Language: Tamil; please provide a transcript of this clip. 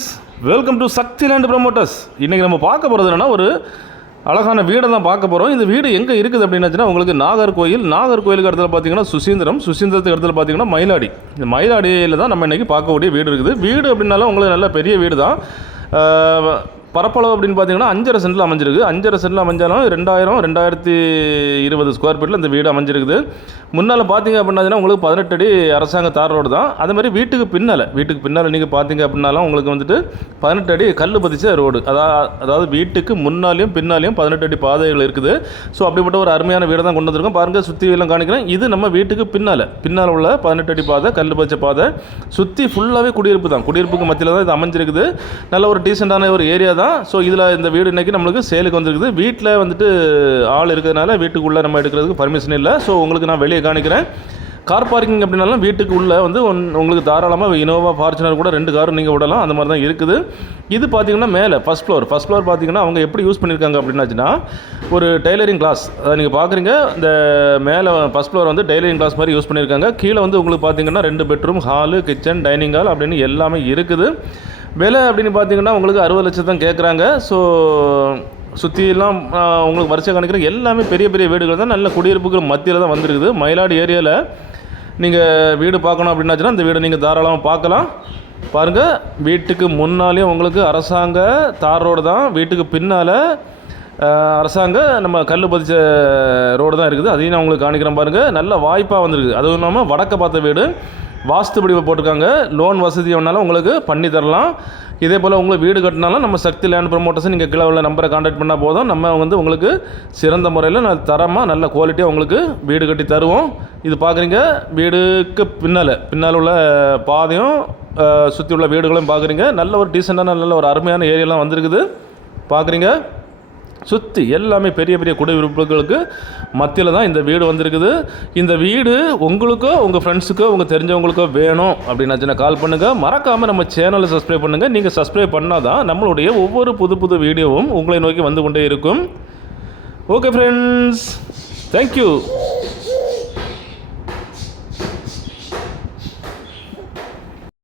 Friends, welcome to Sakthi land promoters. இன்றைக்கி நம்ம பார்க்க போகிறது என்னென்னா, ஒரு அழகான வீடை தான் பார்க்க போகிறோம். இந்த வீடு எங்கே இருக்குது அப்படின்னாச்சுன்னா, உங்களுக்கு நாகர்கோயிலுக்கு இடத்துல பார்த்தீங்கன்னா சுசீந்திரத்துக்கு இடத்துல பார்த்தீங்கன்னா மயிலாடி. இந்த மயிலாடியில் தான் நம்ம இன்றைக்கி பார்க்கக்கூடிய வீடு இருக்குது. வீடு அப்படின்னாலும் உங்களுக்கு நல்ல பெரிய வீடு தான். பரப்பளவு அப்படின்னு பார்த்தீங்கன்னா 5.5 சென்டில் அமைஞ்சிருக்கு. 5.5 சென்டில் அமைஞ்சாலும் 2020 ஸ்கொயர் ஃபீட்டில் இந்த வீடு அமைஞ்சிருக்குது. முன்னால் பார்த்தீங்க அப்படின்னா உங்களுக்கு 18 அடி அரசாங்க தார் ரோடு தான். அதுமாதிரி வீட்டுக்கு பின்னால் நீங்கள் பார்த்தீங்க அப்படின்னாலும் உங்களுக்கு வந்துட்டு 18 அடி கல் பதிச்ச ரோடு. அதாவது வீட்டுக்கு முன்னாலையும் பின்னாலையும் 18 அடி பாதைகள் இருக்குது. ஸோ அப்படிப்பட்ட ஒரு அருமையான வீடை தான் கொண்டு வந்திருக்கோம். பாருங்கள், சுற்றி எல்லாம் காணிக்கிறேன். இது நம்ம வீட்டுக்கு பின்னால் உள்ள 18 அடி பாதை, கல் பதிச்ச பாதை. சுற்றி ஃபுல்லாகவே குடியிருப்பு தான். குடியிருப்புக்கு மத்தியில் தான் இது அமைஞ்சிருக்குது. நல்ல ஒரு டீசெண்டான ஒரு ஏரியா தான். ஸோ இதில் இந்த வீடு இன்றைக்கி நம்மளுக்கு சேலுக்கு வந்துருக்குது. வீட்டில் வந்துட்டு ஆள் இருக்கிறதுனால வீட்டுக்குள்ளே நம்ம எடுக்கிறதுக்கு பர்மிஷன் இல்லை. ஸோ உங்களுக்கு நான் வெளியே காணிக்கிறேன். கார் பார்க்கிங் அப்படின்னாலும் வீட்டுக்கு உள்ளே வந்து உங்களுக்கு தாராளமாக இனோவா ஃபார்ச்சுனர் கூட 2 காரும் நீங்கள் விடலாம். அந்த மாதிரி தான் இருக்குது. இது பார்த்தீங்கன்னா மேலே ஃபஸ்ட் ஃப்ளோர் பார்த்தீங்கன்னா அவங்க எப்படி யூஸ் பண்ணியிருக்காங்க அப்படின்னாச்சுன்னா, ஒரு டெய்லரிங் கிளாஸ். அதை நீங்கள் பார்க்குறீங்க. இந்த மேலே ஃபஸ்ட் ஃப்ளோர் வந்து டெய்லரிங் கிளாஸ் மாதிரி யூஸ் பண்ணியிருக்காங்க. கீழே வந்து உங்களுக்கு பார்த்தீங்கன்னா 2 bedroom, hall, kitchen, dining hall அப்படின்னு எல்லாமே இருக்குது. விலை அப்படின்னு பார்த்தீங்கன்னா உங்களுக்கு 60 லட்சம் தான் கேட்குறாங்க. ஸோ சுற்றிலாம் உங்களுக்கு வரிசை கணக்கிற எல்லாமே பெரிய பெரிய வீடுகள் தான். நல்ல குடியிருப்புகள் மத்தியில் தான் வந்துருக்குது. மயிலாடி ஏரியாவில் நீங்கள் வீடு பார்க்கணும் அப்படின்னாச்சுன்னா இந்த வீடை நீங்கள் தாராளமாக பார்க்கலாம். பாருங்கள், வீட்டுக்கு முன்னாலேயும் உங்களுக்கு அரசாங்க தார் ரோடு தான். வீட்டுக்கு பின்னால் அரசாங்க நம்ம கல் பதிச்ச ரோடு தான் இருக்குது. அதையும் நான் உங்களுக்கு காணிக்கிறேன். பாருங்கள், நல்ல வாய்ப்பாக வந்துருக்குது. அதுவும் இல்லாமல் வடக்க பார்த்த வீடு, வாஸ்து படிவை போட்டிருக்காங்க. லோன் வசதி வேணாலும் உங்களுக்கு பண்ணி தரலாம். இதே போல் உங்களுக்கு வீடு கட்டினாலும் நம்ம சக்தி லேண்ட் ப்ரமோட்டர்ஸ் நீங்கள் கீழே உள்ள நம்பரை கான்டாக்ட் பண்ணால் போதும். நம்ம வந்து உங்களுக்கு சிறந்த முறையில் தரமாக நல்ல குவாலிட்டியாக உங்களுக்கு வீடு கட்டி தருவோம். இது பார்க்குறீங்க, வீடுக்கு பின்னால் உள்ள பாதையும் சுற்றி உள்ள வீடுகளையும் பார்க்குறீங்க. நல்ல ஒரு டீசெண்டான நல்ல ஒரு அருமையான ஏரியாலாம் வந்திருக்குது. பார்க்குறீங்க, சுற்றி எல்லாமே பெரிய பெரிய குடியிருப்புகளுக்கு மத்தியில் தான் இந்த வீடு வந்திருக்குது. இந்த வீடு உங்களுக்கோ உங்கள் ஃப்ரெண்ட்ஸுக்கோ உங்கள் தெரிஞ்சவங்களுக்கோ வேணும் அப்படின்னாச்சுன்னா கால் பண்ணுங்கள். மறக்காமல் நம்ம சேனலை சப்ஸ்கிரைப் பண்ணுங்கள். நீங்கள் சப்ஸ்கிரைப் பண்ணால் தான் நம்மளுடைய ஒவ்வொரு புது வீடியோவும் உங்களை நோக்கி வந்து கொண்டே இருக்கும். Okay friends, thank you.